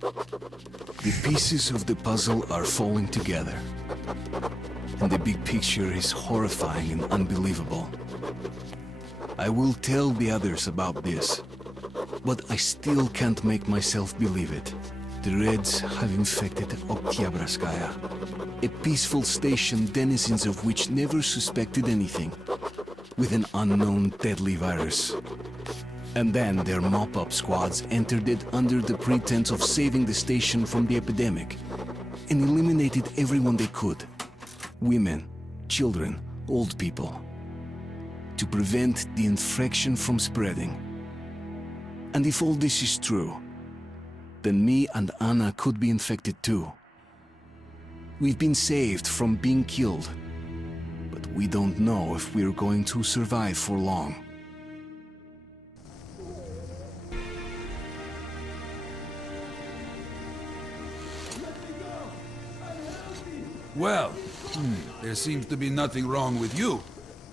The pieces of the puzzle are falling together. And the big picture is horrifying and unbelievable. I will tell the others about this, but I still can't make myself believe it. The Reds have infected Oktyabrskaya, a peaceful station denizens of which never suspected anything, with an unknown deadly virus. And then their mop-up squads entered it under the pretense of saving the station from the epidemic, and eliminated everyone they could. Women, children, old people. To prevent the infection from spreading. And if all this is true, then me and Anna could be infected too. We've been saved from being killed, but we don't know if we're going to survive for long. Well, there seems to be nothing wrong with you.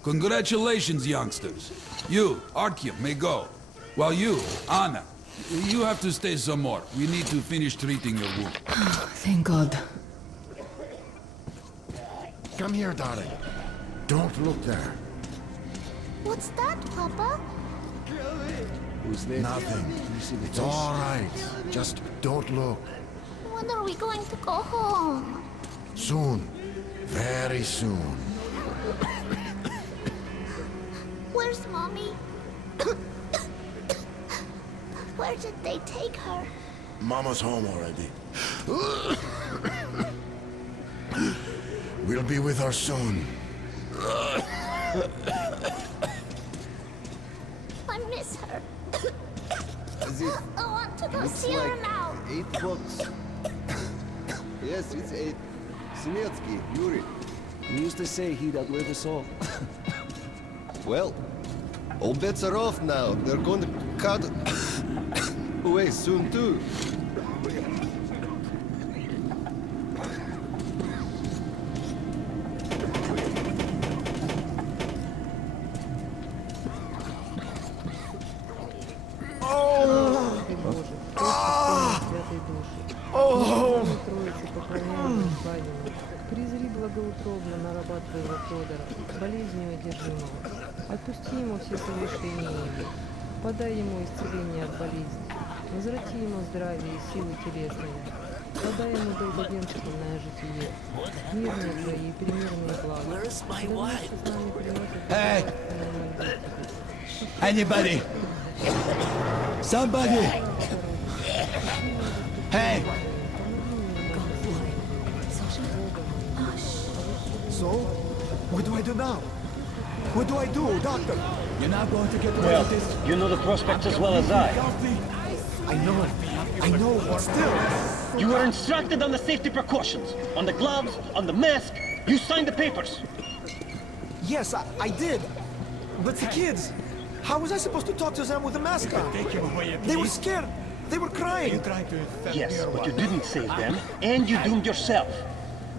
Congratulations, youngsters. You, Artyom, may go. While you, Anna, you have to stay some more. We need to finish treating your wound. Thank God. Come here, darling. Don't look there. What's that, Papa? Nothing. It's all right. Just don't look. When are we going to go home? Soon. Very soon. Where's Mommy? Where did they take her? Mama's home already. We'll be with her soon. I miss her. I want to go see her now. 8 books. Yes, it's 8. Smetsky, Yuri. We used to say he'd outlive us all. Well, all bets are off now. They're going to cut away soon too. Презри благоутробно нарабатываемого Федора, болезнью одержимого. Отпусти ему все совершения его. Подай ему исцеление от болезни. Возврати ему здравие и силы телесные. Подай ему долгоденственное житие. Мирные твои и примирные блага. Hey! Anybody? Somebody! Hey! So, what do I do now? What do I do, Doctor? You're not going to get away with this. You know the prospects as well as I. I know, but still. You were instructed on the safety precautions, on the gloves, on the mask. You signed the papers. Yes, I did. But the kids, how was I supposed to talk to them with a mask on? They were scared. They were crying. Yes, but you didn't save them, and you doomed yourself.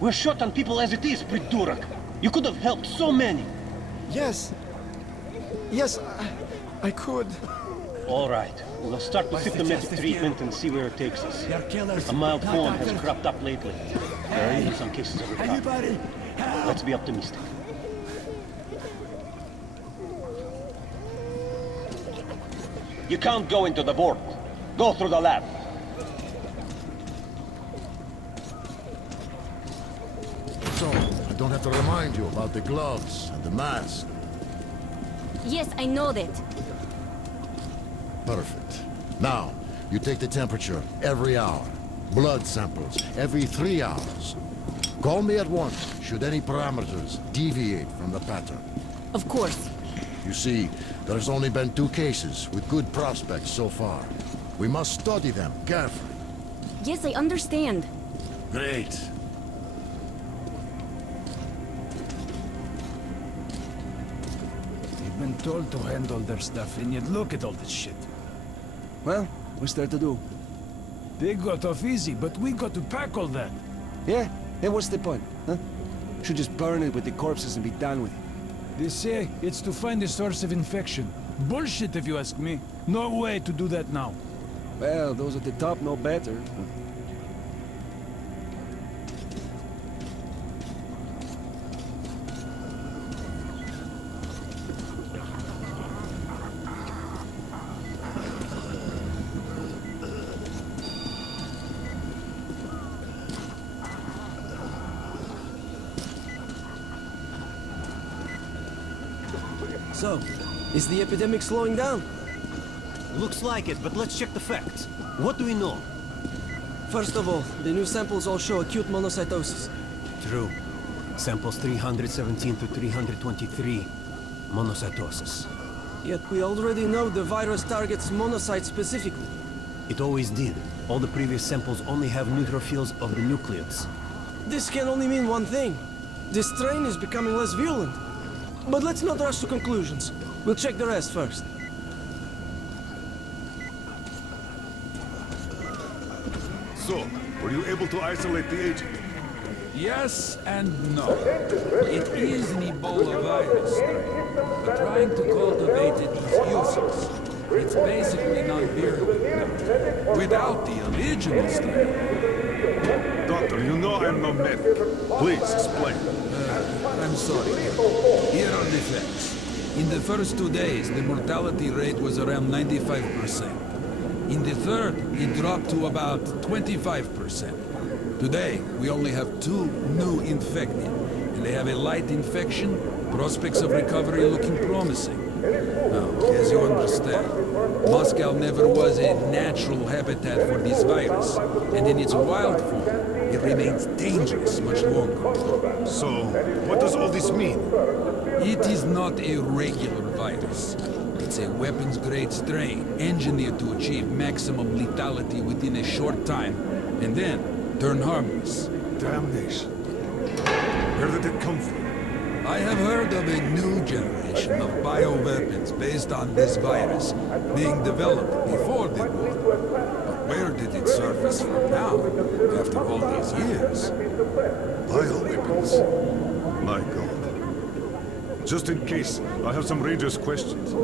We're short on people as it is, Pridurak. You could have helped so many. Yes, I could. All right, we'll start with symptomatic treatment and see where it takes us. A mild form has cropped up lately. There are even some cases of recovery. Let's be optimistic. You can't go into the vault. Go through the lab. So, I don't have to remind you about the gloves and the mask. Yes, I know that. Perfect. Now, you take the temperature every hour. Blood samples every 3 hours. Call me at once should any parameters deviate from the pattern. Of course. You see, there's only been 2 cases with good prospects so far. We must study them carefully. Yes, I understand. Great. They've been told to handle their stuff, and yet look at all this shit. Well, what's there to do? They got off easy, but we got to pack all that. Yeah, what's the point, huh? Should just burn it with the corpses and be done with it. They say it's to find the source of infection. Bullshit, if you ask me. No way to do that now. Well, those at the top know better. So, is the epidemic slowing down? Looks like it, but let's check the facts. What do we know? First of all, the new samples all show acute monocytosis. True. Samples 317 to 323. Monocytosis. Yet we already know the virus targets monocytes specifically. It always did. All the previous samples only have neutrophils of the nucleus. This can only mean one thing. This strain is becoming less virulent. But let's not rush to conclusions. We'll check the rest first. So, were you able to isolate the agent? Yes and no. It is an Ebola virus strain, but trying to cultivate it is useless. It's basically non-virulent now, without the original strain. Doctor, you know I'm no medic. Please, explain. I'm sorry. Here are the facts. In the first 2 days, the mortality rate was around 95%. In the third, it dropped to about 25%. Today, we only have 2 new infected, and they have a light infection, prospects of recovery looking promising. Now, as you understand, Moscow never was a natural habitat for this virus, and in its wild form, it remains dangerous much longer. So, what does all this mean? It is not a regular virus. It's a weapons-grade strain, engineered to achieve maximum lethality within a short time, and then turn harmless. Damnation. Where did it come from? I have heard of a new generation of bioweapons based on this virus being developed before the war. But where did it surface from now, after all these years? Bioweapons? My God. Just in case, I have some Rangers' questions.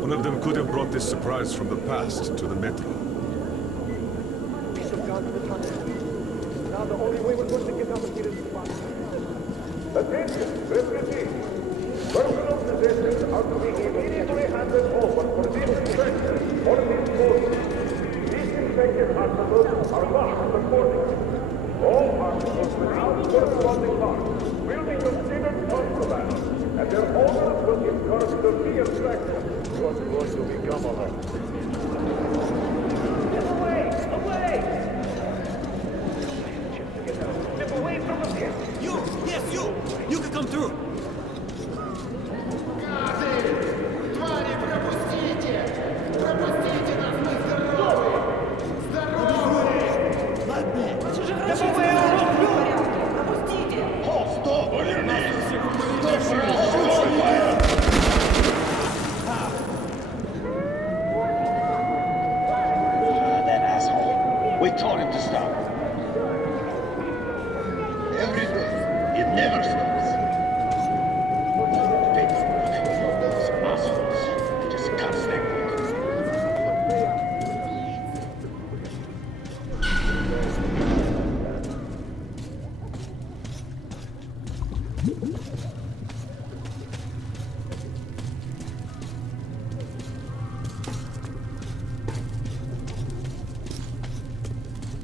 One of them could have brought this surprise from the past to the Metro. Now the only way we're going to get out of here is to find. Attention, refugees. Personal possessions are to be immediately handed over for disinfection or disposal. Disinfected articles are locked accordingly. All articles without corresponding marks will be considered contraband, and their owners will incur severe sanctions. What's going to become of us? Get away! Away! Step away from us here! You! Yes, you! You can come through! Твари, пропустите! Пропустите нас, мы здоровы! Здоровы! Ладно! Степ away! Пропустите! О, стоп! That asshole. We told him to stop. Every day. It never stops. Those assholes. They just can't stand it.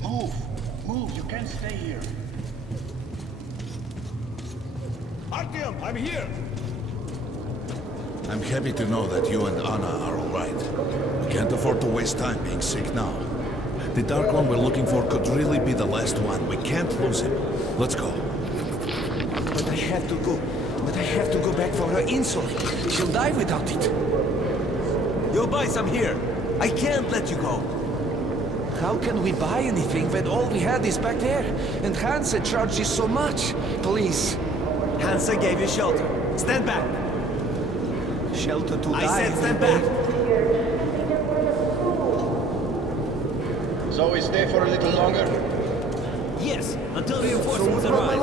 Move! Move! You can't stay here. Artyom, I'm here! I'm happy to know that you and Anna are all right. We can't afford to waste time being sick now. The Dark One we're looking for could really be the last one. We can't lose him. Let's go. But I have to go. But I have to go back for her insulin. She'll die without it. Yo, boys, I'm here. I can't let you go. How can we buy anything when all we had is back there? And Hansa charges so much. Please. Hansa gave you shelter. Stand back. Shelter to die. I said stand back. So we stay for a little longer? Yes, until reinforcements arrive.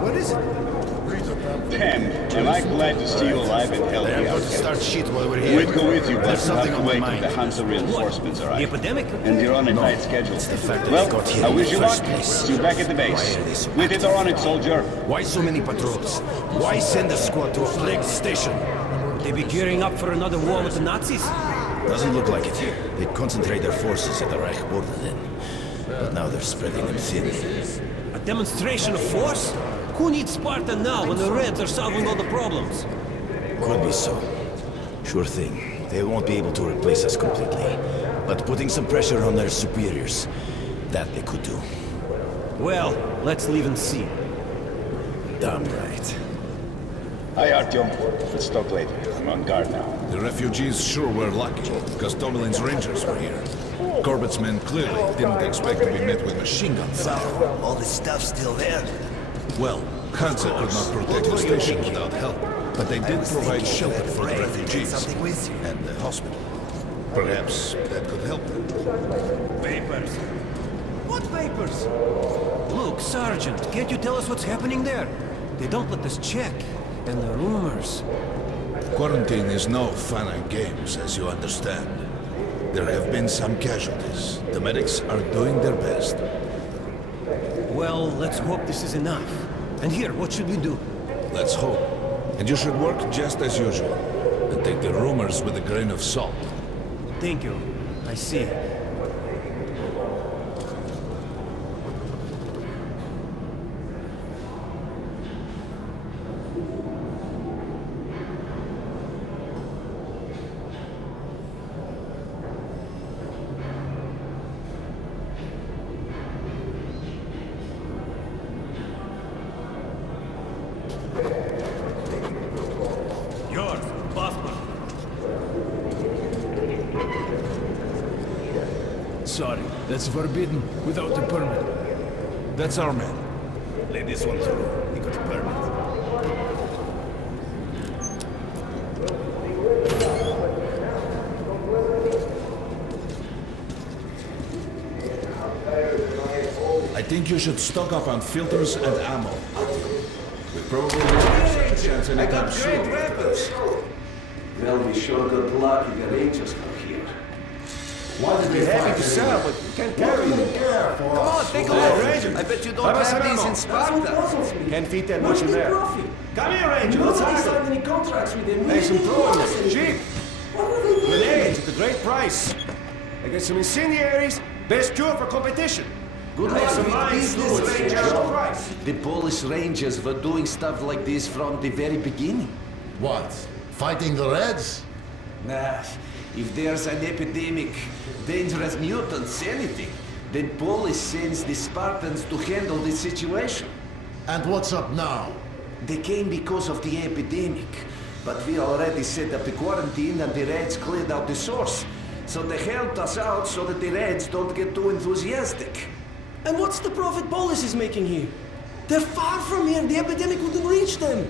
What is it? Read the pamphlet. damn, am I glad to see you alive and healthy. They're going to start shit while we're here. We'd go with you, but There's we'll have something to on my wait mind. till the Hansa reinforcements arrive. The epidemic? And you're on a tight schedule. It's the fact that Well, we got here I in wish the you luck. first place. See you back at the base. Why are they so With it or on it, soldier. Why so many patrols? Why send a squad to a plague station? They be gearing up for another war with the Nazis? Doesn't look like it. They'd concentrate their forces at the Reich border then. But now they're spreading them thin. A demonstration of force? Who needs Sparta now when the Reds are solving all the problems? Could be so. Sure thing. They won't be able to replace us completely. But putting some pressure on their superiors, that they could do. Well, let's leave and see. Damn right. Hi, Artyom. Let's talk later. I'm on guard now. The refugees sure were lucky, because Tomelin's rangers were here. Corbett's men clearly didn't expect to be met with machine gun fire. All this stuff still there? Well, Hansa could not protect the station without help, but they did provide shelter for the refugees and the hospital. Perhaps that could help them. Papers. What papers? Look, Sergeant, can't you tell us what's happening there? They don't let us check. And the rumors. Quarantine is no fun and games, as you understand. There have been some casualties. The medics are doing their best. Well, let's hope this is enough. And here, what should we do? Let's hope. And you should work just as usual. And take the rumors with a grain of salt. Thank you. I see. Yours, passport. Sorry, that's forbidden without a permit. That's our man. Let this one through. He got a permit. I think you should stock up on filters and ammo. We probably won't have such a chance anytime soon. Well, we sure got lucky the Rangers are here. Why did We're happy to sell, but you can't carry them. Come on, take a look, Ranger. I bet you don't have these in Sparta. Can't fit that much in there. Come here, Ranger. Let's signed any contracts with them. Hey, some drawings. Cheap. Grenades at a great price. I got some incendiaries. Best cure for competition. Good Make luck some with mines, business, Louis. Rangers. Price. The Polish Rangers were doing stuff like this from the very beginning. What? Fighting the Reds? Nah, if there's an epidemic, dangerous mutants, anything, then Polish sends the Spartans to handle the situation. And what's up now? They came because of the epidemic, but we already set up the quarantine and the Reds cleared out the source. So they helped us out so that the Reds don't get too enthusiastic. And what's the profit Polis is making here? They're far from here. The epidemic wouldn't reach them.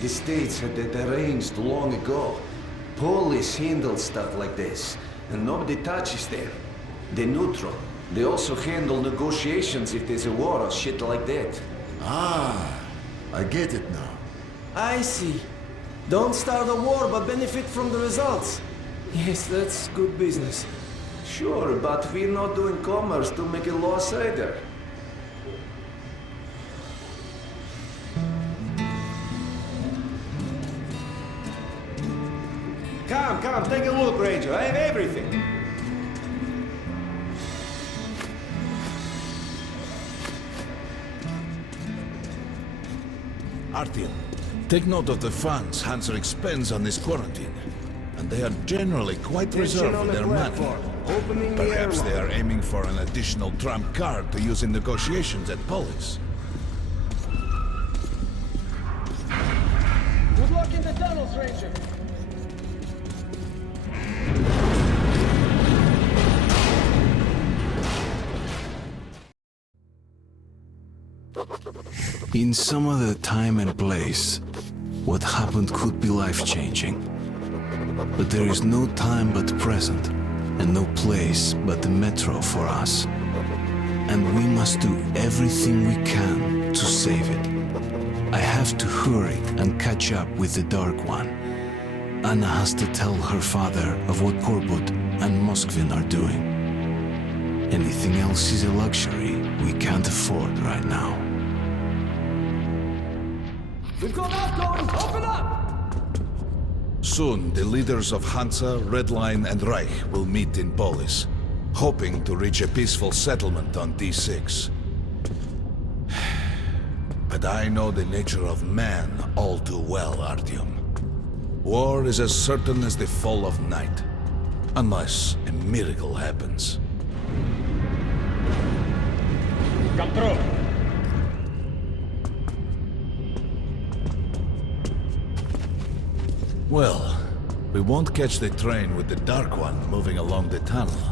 The States had that arranged long ago. Police handle stuff like this, and nobody touches them. They're neutral. They also handle negotiations if there's a war or shit like that. Ah, I get it now. I see. Don't start a war, but benefit from the results. Yes, that's good business. Sure, but we're not doing commerce to make a loss either. Come, take a look, Ranger. I have everything. Artyom, take note of the funds Hansa expends on this quarantine. And they are generally quite reserved with their money. Perhaps they are aiming for an additional trump card to use in negotiations at Polis. Good luck in the tunnels, Ranger. In some other time and place, what happened could be life-changing. But there is no time but present, and no place but the metro for us. And we must do everything we can to save it. I have to hurry and catch up with the Dark One. Anna has to tell her father of what Korbut and Moskvin are doing. Anything else is a luxury we can't afford right now. We've got outgoing! Open up! Soon, the leaders of Hansa, Red Line, and Reich will meet in Polis, hoping to reach a peaceful settlement on D6. But I know the nature of man all too well, Artyom. War is as certain as the fall of night, unless a miracle happens. Come through! Well, we won't catch the train with the Dark One moving along the tunnel.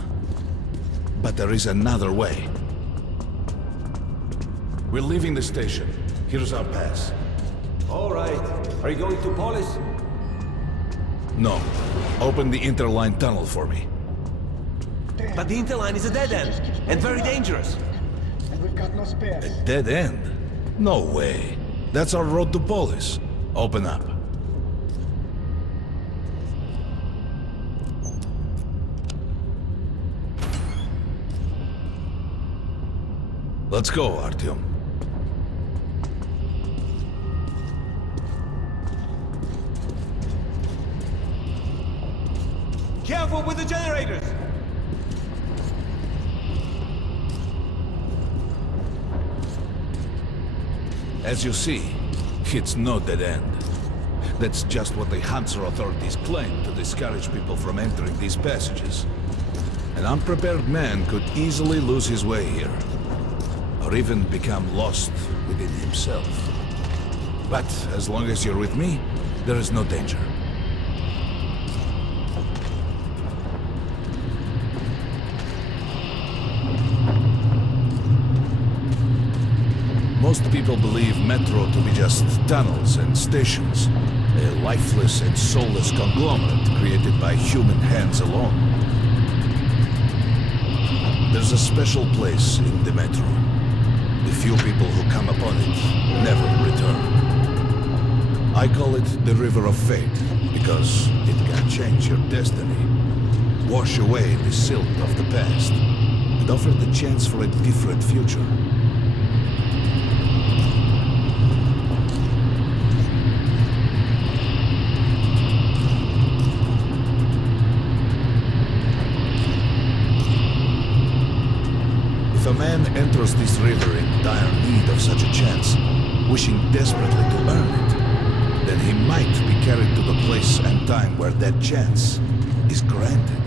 But there is another way. We're leaving the station. Here's our pass. All right. Are you going to Polis? No. Open the interline tunnel for me. But the interline is a dead end, and very dangerous. And we've got no spares. A dead end? No way. That's our road to Polis. Open up. Let's go, Artyom. Careful with the generators! As you see, it's no dead end. That's just what the Hansa authorities claim to discourage people from entering these passages. An unprepared man could easily lose his way here, or even become lost within himself. But as long as you're with me, there is no danger. Most people believe Metro to be just tunnels and stations, a lifeless and soulless conglomerate created by human hands alone. There's a special place in the Metro. The few people who come upon it never return. I call it the River of Fate, because it can change your destiny, wash away the silt of the past, and offer the chance for a different future. If a man enters this river in dire need of such a chance, wishing desperately to earn it, then he might be carried to the place and time where that chance is granted.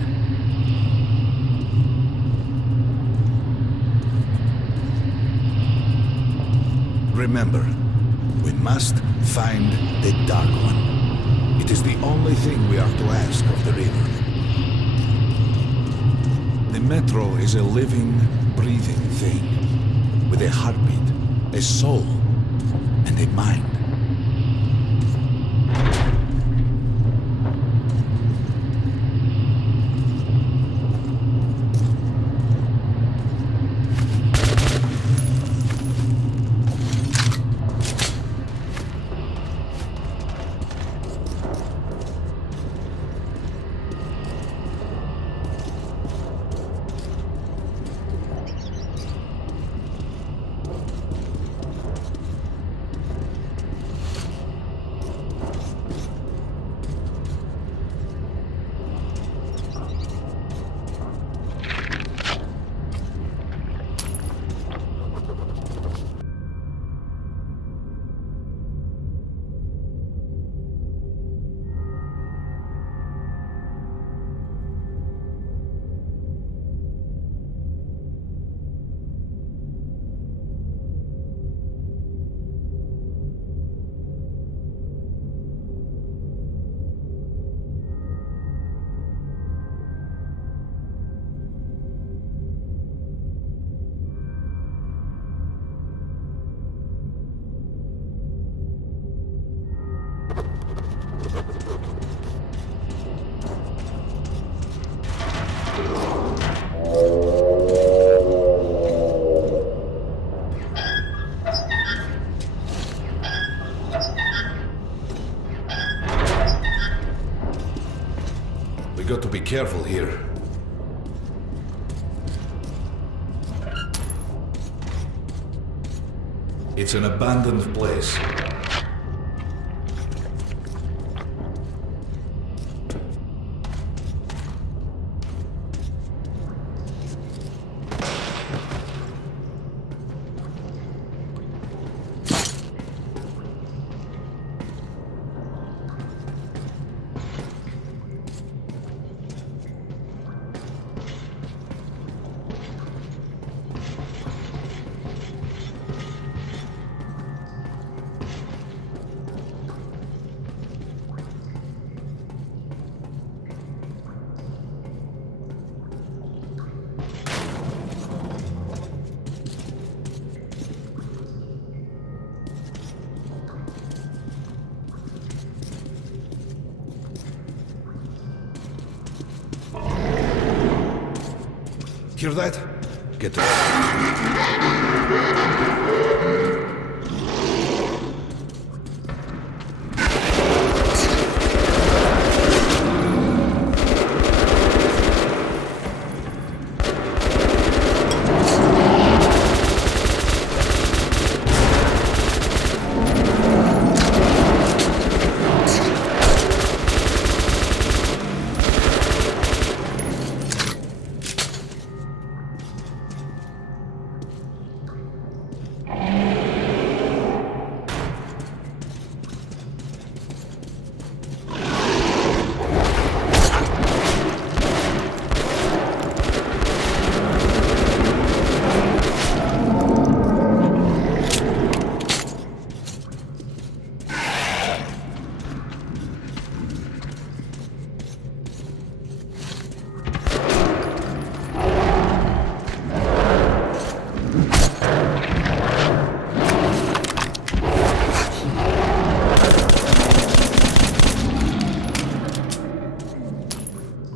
Remember, we must find the Dark One. It is the only thing we are to ask of the river. The Metro is a living, breathing thing, with a heartbeat, a soul, and a mind. careful here. It's an abandoned place. Hear that? Get to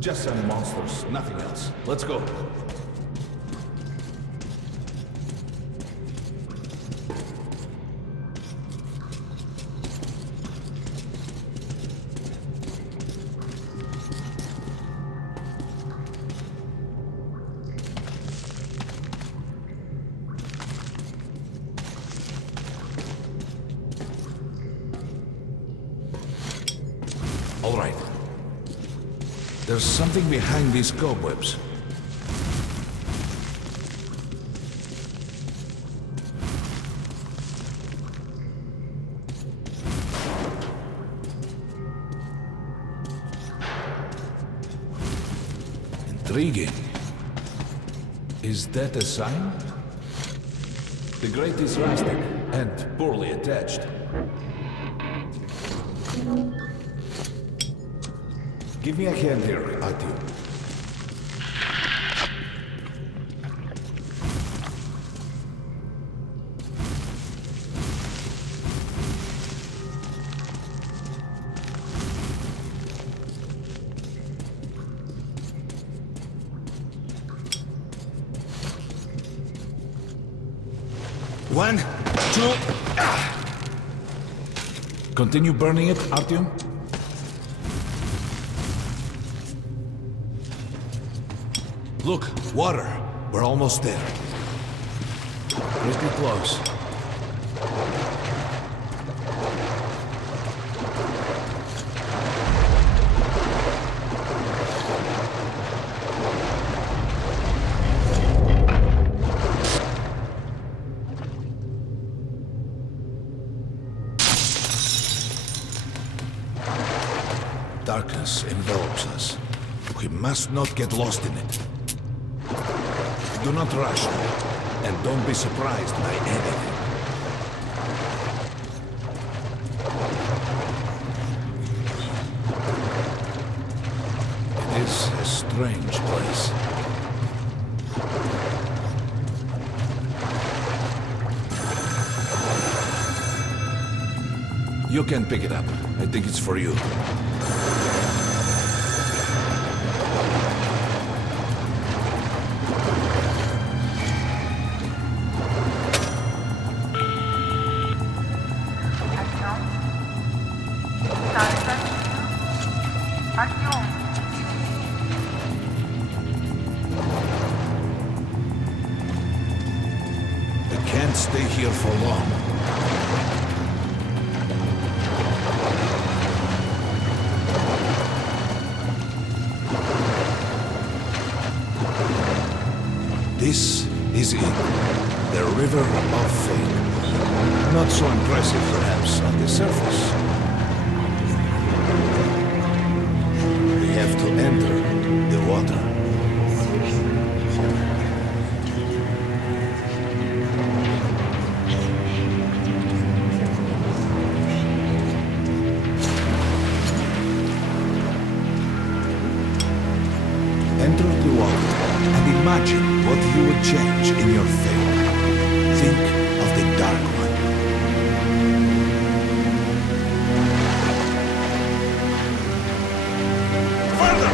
just some monsters, nothing else. Let's go. All right. There's something behind these cobwebs. Intriguing. Is that a sign? The grate is rusted and poorly attached. Give me a hand here, Artyom. One, two. Continue burning it, Artyom. Look, water. We're almost there. Pretty close. Darkness envelops us. We must not get lost in it. Do not rush now, and don't be surprised by anything. It is a strange place. You can pick it up. I think it's for you. Artyom. can't stay here for long. This is it. The River of Fate. Not so impressive, perhaps, on the surface. We have to enter the water. Enter the water and imagine what you would change in your fate. Think of the Dark One. Further!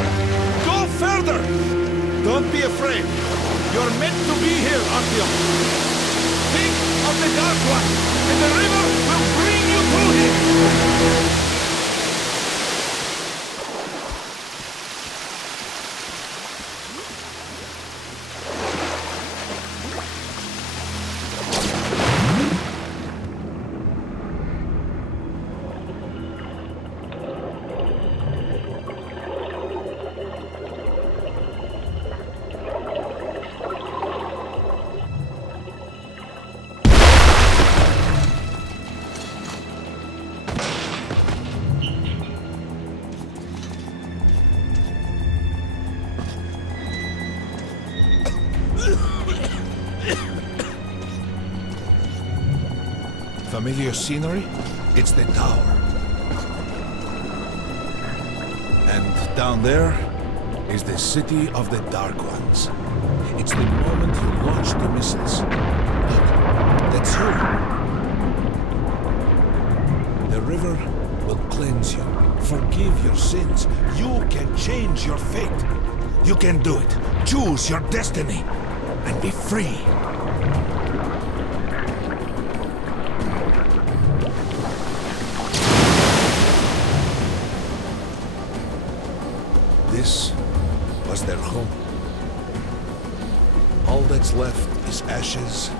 Go further! Don't be afraid. You're meant to be here, Artyom. Think of the Dark One, and the river will bring you to him! Familiar scenery? It's the tower. And down there is the city of the Dark Ones. It's the moment you launch the missiles. Look, that's you. The river will cleanse you, forgive your sins. You can change your fate. You can do it. Choose your destiny and be free. This was their home. All that's left is ashes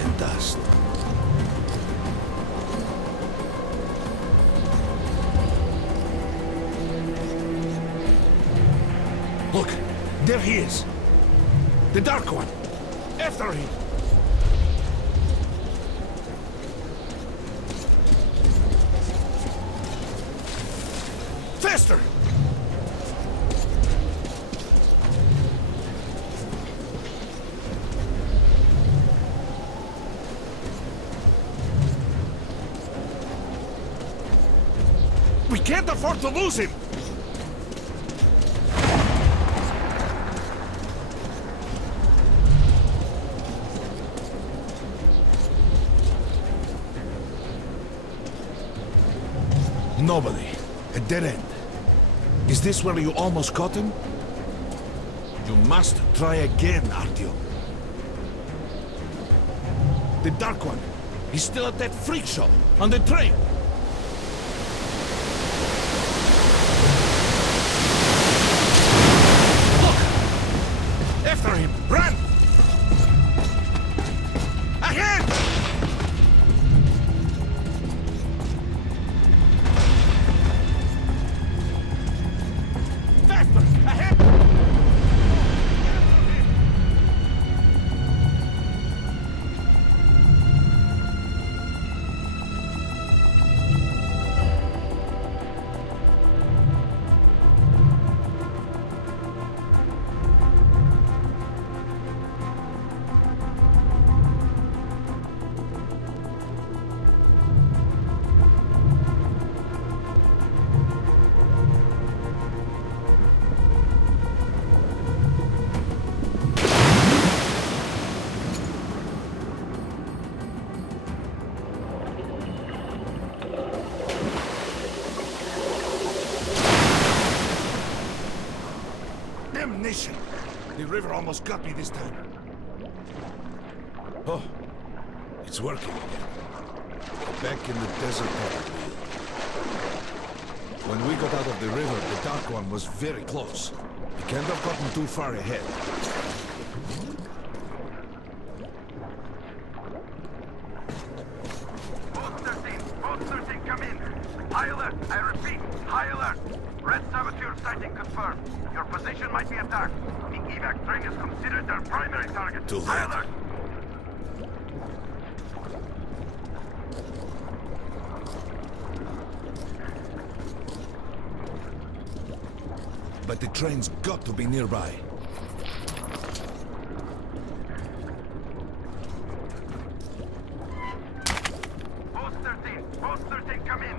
and dust. Look, there he is. The Dark One. After him. Faster! We can't afford to lose him! Nobody. A dead end. Is this where you almost caught him? You must try again, Artyom. The Dark One. He's still at that freak show on the train. After him! Run! Ahead! Faster! Ahead! Damnation! The river almost got me this time. Oh, it's working again. Back in the desert probably. When we got out of the river, the Dark One was very close. We can't have gotten too far ahead. might be attacked. The evac train is considered their primary target. Too late. High alert. But the train's got to be nearby. Post 13, come in.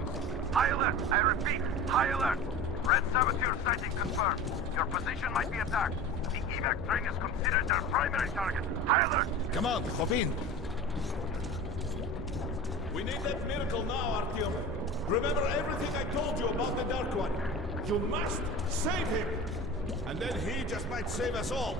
High alert, I repeat, high alert. Red saboteur sighting confirmed. Your position might be attacked. The evac train is considered their primary target. High alert. Come on, hop in. We need that miracle now, Artyom. Remember everything I told you about the Dark One. You must save him. And then he just might save us all.